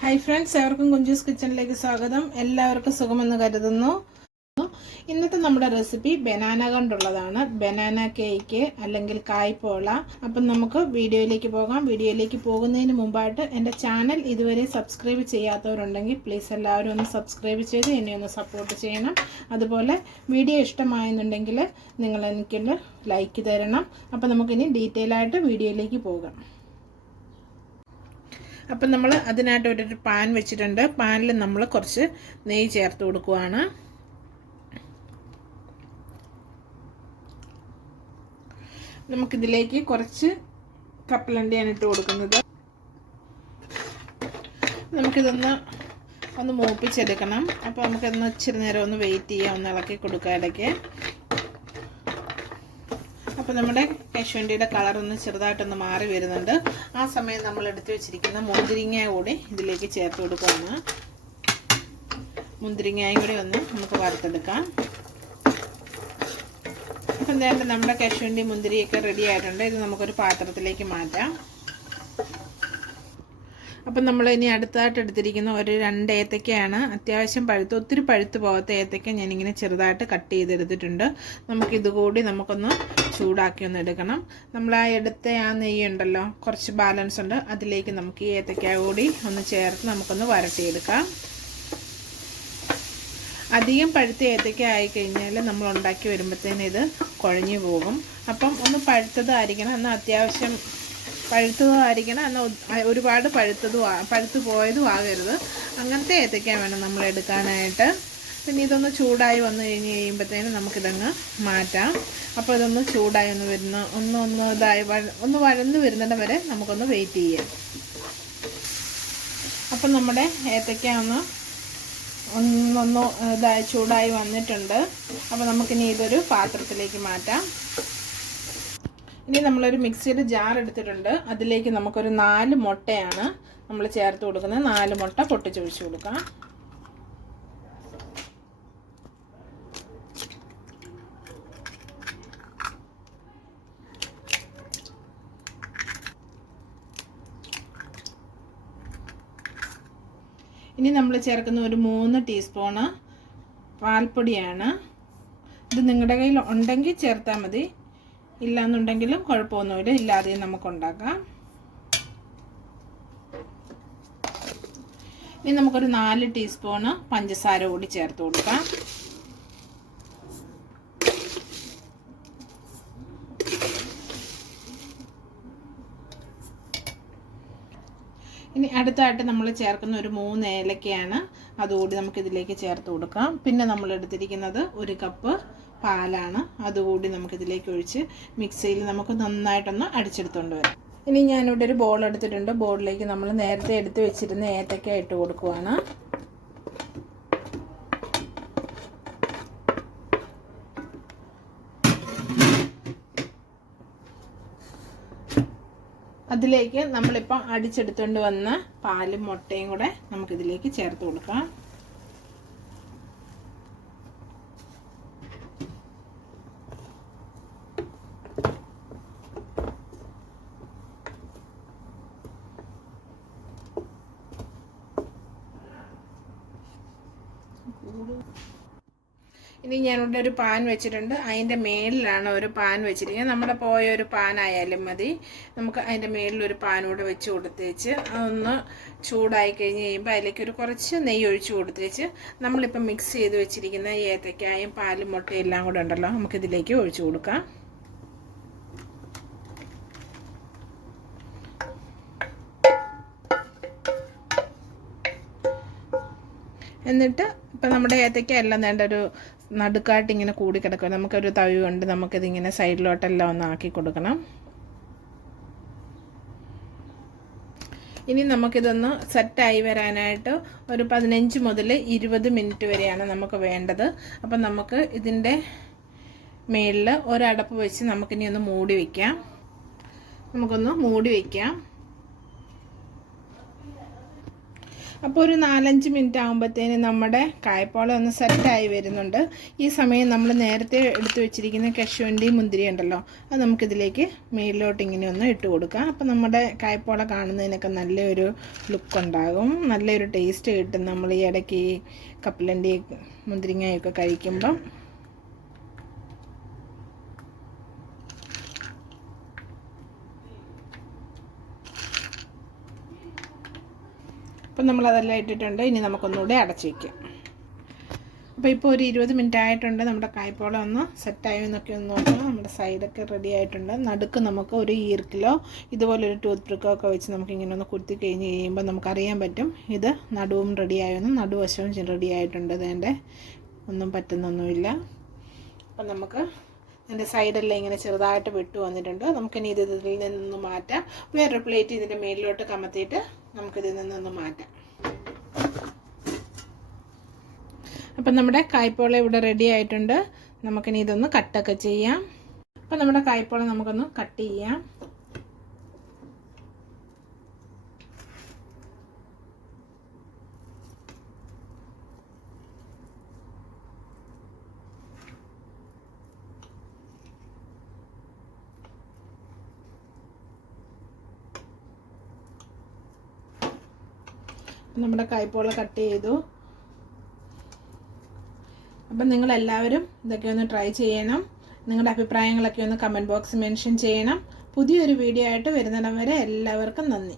Hi friends, എവർക്കും Kunjus കിച്ചണിലേക്ക് സ്വാഗതം. എല്ലാവർക്കും സുഖമെന്ന് കരുതുന്നു. ഇന്നത്തെ നമ്മുടെ റെസിപ്പി ബനാന കൊണ്ടുള്ളതാണ്. ബനാന കേക്ക് അല്ലെങ്കിൽ കായ്പോള. അപ്പം നമുക്ക് വീഡിയോയിലേക്ക് പോകാം. വീഡിയോയിലേക്ക് പോകുന്നതിന് മുമ്പായിട്ട് എൻ്റെ ചാനൽ ഇതുവരെ സബ്സ്ക്രൈബ് ചെയ്യാത്തവരുണ്ടെങ്കിൽ പ്ലീസ് എല്ലാവരും ഒന്ന് സബ്സ്ക്രൈബ് ചെയ്ത് എന്നെ ഒന്ന് സപ്പോർട്ട് ചെയ്യണം. അതുപോലെ വീഡിയോ ഇഷ്ടമായെന്നുണ്ടെങ്കിൽ നിങ്ങൾ എനിക്കൊന്ന് ലൈക്ക് തരണം. അപ്പം നമുക്കിനി ഡീറ്റെയിൽ ആയിട്ട് വീഡിയോയിലേക്ക് പോകാം. അപ്പം നമ്മൾ അതിനായിട്ട് ഒരു പാൻ വെച്ചിട്ടുണ്ട്. പാനിൽ നമ്മൾ കുറച്ച് നെയ്യ് ചേർത്ത് കൊടുക്കുകയാണ്. നമുക്കിതിലേക്ക് കുറച്ച് കപ്പലണ്ടിയാണ് ഇട്ട് കൊടുക്കുന്നത്. നമുക്കിതൊന്ന് മൂപ്പിച്ചെടുക്കണം. അപ്പോൾ നമുക്കിതൊന്ന് ഇച്ചിരി നേരം ഒന്ന് വെയിറ്റ് ചെയ്യാം, ഒന്ന് ഇളക്കി കൊടുക്കുക ഇടയ്ക്ക്. അപ്പോൾ നമ്മുടെ കശുവണ്ടിയുടെ കളറൊന്ന് ചെറുതായിട്ടൊന്ന് മാറി വരുന്നുണ്ട്. ആ സമയം നമ്മൾ എടുത്തു വെച്ചിരിക്കുന്ന മുന്തിരിങ്ങ കൂടി ഇതിലേക്ക് ചേർത്ത് കൊടുക്കുകയാണ്. മുന്തിരിങ്ങയും കൂടി ഒന്ന് നമുക്ക് വറുത്തെടുക്കാം. അപ്പം എന്തായാലും നമ്മുടെ കശുവണ്ടി മുന്തിരിയൊക്കെ റെഡി ആയിട്ടുണ്ട്. ഇത് നമുക്കൊരു പാത്രത്തിലേക്ക് മാറ്റാം. അപ്പം നമ്മൾ ഇനി അടുത്തായിട്ട് എടുത്തിരിക്കുന്ന ഒരു 2 ഏത്തക്കയാണ്. അത്യാവശ്യം ഒത്തിരി പഴുത്ത് പോകാത്ത ഏത്തക്ക ഞാനിങ്ങനെ ചെറുതായിട്ട് കട്ട് ചെയ്തെടുത്തിട്ടുണ്ട്. നമുക്കിതുകൂടി നമുക്കൊന്ന് ചൂടാക്കി ഒന്ന് എടുക്കണം. നമ്മൾ എടുത്ത നെയ്യ് ഉണ്ടല്ലോ, കുറച്ച് ബാലൻസ് ഉണ്ട്. അതിലേക്ക് നമുക്ക് ഈ ഏത്തക്ക കൂടി ഒന്ന് ചേർത്ത് നമുക്കൊന്ന് വരട്ടിയെടുക്കാം. അധികം പഴുത്ത ഏത്തക്ക ആയിക്കഴിഞ്ഞാൽ നമ്മൾ ഉണ്ടാക്കി വരുമ്പോഴത്തേന് ഇത് കുഴഞ്ഞു പോകും. അപ്പം ഒന്ന് പഴുത്തതായിരിക്കണം, എന്നാൽ അത്യാവശ്യം പഴുത്തതായിരിക്കണം, എന്നാൽ ഒരുപാട് പഴുത്തു പോയതും ആകരുത്. അങ്ങനത്തെ ഏത്തക്ക വേണം നമ്മൾ എടുക്കാനായിട്ട്. പിന്നെ ഇതൊന്ന് ചൂടായി വന്നു കഴിയുമ്പോഴത്തേനും നമുക്കിതങ്ങ് മാറ്റാം. അപ്പോൾ ഇതൊന്ന് ചൂടായി ഒന്ന് വഴന്ന് വരുന്നിടം വരെ നമുക്കൊന്ന് വെയിറ്റ് ചെയ്യാം. അപ്പം നമ്മുടെ ഏത്തക്ക ഒന്ന് ചൂടായി വന്നിട്ടുണ്ട്. അപ്പോൾ നമുക്കിനി ഇതൊരു പാത്രത്തിലേക്ക് മാറ്റാം. ഇനി നമ്മളൊരു മിക്സിയുടെ ജാർ എടുത്തിട്ടുണ്ട്. അതിലേക്ക് നമുക്കൊരു 4 മുട്ടയാണ് നമ്മൾ ചേർത്ത് കൊടുക്കുന്നത്. 4 മുട്ട പൊട്ടിച്ചൊഴിച്ച് കൊടുക്കാം. ഇനി നമ്മൾ ചേർക്കുന്ന ഒരു 3 ടീസ്പൂണ് പാൽപ്പൊടിയാണ്. ഇത് നിങ്ങളുടെ കയ്യിൽ ഉണ്ടെങ്കിൽ ചേർത്താൽ മതി, ഇല്ലാന്നുണ്ടെങ്കിലും കുഴപ്പമൊന്നുമില്ല, ഇല്ലാതെയും നമുക്ക് ഉണ്ടാക്കാം. ഇനി നമുക്കൊരു 4 ടീസ്പൂണ് പഞ്ചസാര കൂടി ചേർത്ത് കൊടുക്കാം. ഇനി അടുത്തായിട്ട് നമ്മൾ ചേർക്കുന്ന ഒരു 3 ഏലക്കയാണ്. അതുകൂടി നമുക്കിതിലേക്ക് ചേർത്ത് കൊടുക്കാം. പിന്നെ നമ്മൾ എടുത്തിരിക്കുന്നത് 1 കപ്പ് പാലാണ്. അതുകൂടി നമുക്കിതിലേക്ക് ഒഴിച്ച് മിക്സിയിൽ നമുക്ക് നന്നായിട്ടൊന്ന് അടിച്ചെടുത്തുകൊണ്ട് വരാം. ഇനി ഞാനിവിടെ ഒരു ബോൾ എടുത്തിട്ടുണ്ട്. ബോളിലേക്ക് നമ്മൾ നേരത്തെ എടുത്ത് വെച്ചിരുന്ന ഏത്തക്ക ഇട്ട് കൊടുക്കുവാണ്. അതിലേക്ക് നമ്മളിപ്പോൾ അടിച്ചെടുത്തുകൊണ്ട് വന്ന പാലും മുട്ടയും കൂടെ നമുക്കിതിലേക്ക് ചേർത്ത് കൊടുക്കാം. ഇനി ഞാനിവിടെ ഒരു പാൻ വെച്ചിട്ടുണ്ട്. അതിൻ്റെ മേളിലാണ് ഒരു പാൻ വെച്ചിരിക്കുന്നത്. നമ്മുടെ പോയ ഒരു പാൻ ആയാലും മതി. നമുക്ക് അതിൻ്റെ മേളിലൊരു പാൻ കൂടെ വെച്ച് കൊടുത്തേച്ച് അതൊന്ന് ചൂടായി കഴിഞ്ഞ് കഴിയുമ്പോൾ അതിലേക്ക് ഒരു കുറച്ച് നെയ്യ് ഒഴിച്ച് കൊടുത്തേച്ച് നമ്മളിപ്പോൾ മിക്സ് ചെയ്ത് വെച്ചിരിക്കുന്ന ഏത്തക്കായും പാലും മുട്ടയും എല്ലാം കൂടെ ഉണ്ടല്ലോ, നമുക്കിതിലേക്ക് ഒഴിച്ച് കൊടുക്കാം. എന്നിട്ട് ഇപ്പം നമ്മുടെ ഏത്തക്ക എല്ലാം വേണ്ട ഒരു നടുക്കായിട്ട് ഇങ്ങനെ കൂടി കിടക്കുക. നമുക്കൊരു തവി കൊണ്ട് നമുക്കിതിങ്ങനെ സൈഡിലോട്ടെല്ലാം ഒന്ന് ആക്കി കൊടുക്കണം. ഇനി നമുക്കിതൊന്ന് സെറ്റായി വരാനായിട്ട് ഒരു 15 മുതൽ 20 മിനിറ്റ് വരെയാണ് നമുക്ക് വേണ്ടത്. അപ്പം നമുക്ക് ഇതിൻ്റെ മേളിൽ ഒരടപ്പ് വെച്ച് നമുക്കിനി ഒന്ന് മൂടി വയ്ക്കാം. നമുക്കൊന്ന് മൂടി വയ്ക്കാം. അപ്പോൾ ഒരു 4-5 മിനിറ്റ് ആകുമ്പോഴത്തേന് നമ്മുടെ കായ്പോള ഒന്ന് സെറ്റായി വരുന്നുണ്ട്. ഈ സമയം നമ്മൾ നേരത്തെ എടുത്തു വെച്ചിരിക്കുന്ന കശുവണ്ടി മുന്തിരി ഉണ്ടല്ലോ, അത് നമുക്കിതിലേക്ക് മേലിലോട്ട് ഇങ്ങനെ ഒന്ന് ഇട്ട് കൊടുക്കാം. അപ്പോൾ നമ്മുടെ കായ്പോള കാണുന്നതിനൊക്കെ നല്ലൊരു ലുക്ക് ഉണ്ടാകും, നല്ലൊരു ടേസ്റ്റ് കിട്ടും നമ്മൾ ഈ ഇടയ്ക്ക് ഈ കപ്പലണ്ടി മുന്തിരിങ്ങയൊക്കെ കഴിക്കുമ്പം. അപ്പം നമ്മളതെല്ലാം ഇട്ടിട്ടുണ്ട്. ഇനി നമുക്കൊന്നുകൂടെ അടച്ച് വയ്ക്കാം. അപ്പോൾ ഇപ്പോൾ ഒരു 20 മിനിറ്റ് ആയിട്ടുണ്ട്. നമ്മുടെ കായ്പോള ഒന്ന് സെറ്റായി എന്നൊക്കെ ഒന്ന് നോക്കാം. നമ്മുടെ സൈഡൊക്കെ റെഡി ആയിട്ടുണ്ട്. നടുക്ക് നമുക്ക് ഒരു ഈർക്കിലോ ഇതുപോലൊരു ടൂത്ത് പിക്കോ ഒക്കെ വെച്ച് നമുക്കിങ്ങനെ ഒന്ന് കുത്തി കഴിഞ്ഞ് കഴിയുമ്പോൾ നമുക്കറിയാൻ പറ്റും ഇത് നടുവും റെഡിയായെന്നും നടുവശവും റെഡി ആയിട്ടുണ്ട്. ഇതിൻ്റെ ഒന്നും പറ്റുന്നൊന്നുമില്ല. അപ്പം നമുക്ക് ഇതിൻ്റെ സൈഡെല്ലാം ഇങ്ങനെ ചെറുതായിട്ട് വിട്ടു വന്നിട്ടുണ്ട്. നമുക്കിനി ഇതിൽ നിന്നൊന്ന് മാറ്റാം. വേറൊരു പ്ലേറ്റ് ഇതിൻ്റെ മേലിലോട്ട് കമത്തിയിട്ട് നമുക്കിതിൽ നിന്നൊന്ന് മാറ്റാം. അപ്പം നമ്മുടെ കായ്പോള ഇവിടെ റെഡി ആയിട്ടുണ്ട്. നമുക്കിനി ഇതൊന്ന് കട്ടൊക്കെ ചെയ്യാം. അപ്പം നമ്മുടെ കായ്പോള നമുക്കൊന്ന് കട്ട് ചെയ്യാം. നമ്മുടെ കായ്പോള കട്ട് ചെയ്തു. അപ്പം നിങ്ങളെല്ലാവരും ഇതൊക്കെ ഒന്ന് ട്രൈ ചെയ്യണം. നിങ്ങളുടെ അഭിപ്രായങ്ങളൊക്കെ ഒന്ന് കമൻറ്റ് ബോക്സിൽ മെൻഷൻ ചെയ്യണം. പുതിയൊരു വീഡിയോ ആയിട്ട് വരുന്നിടം വരെ എല്ലാവർക്കും നന്ദി.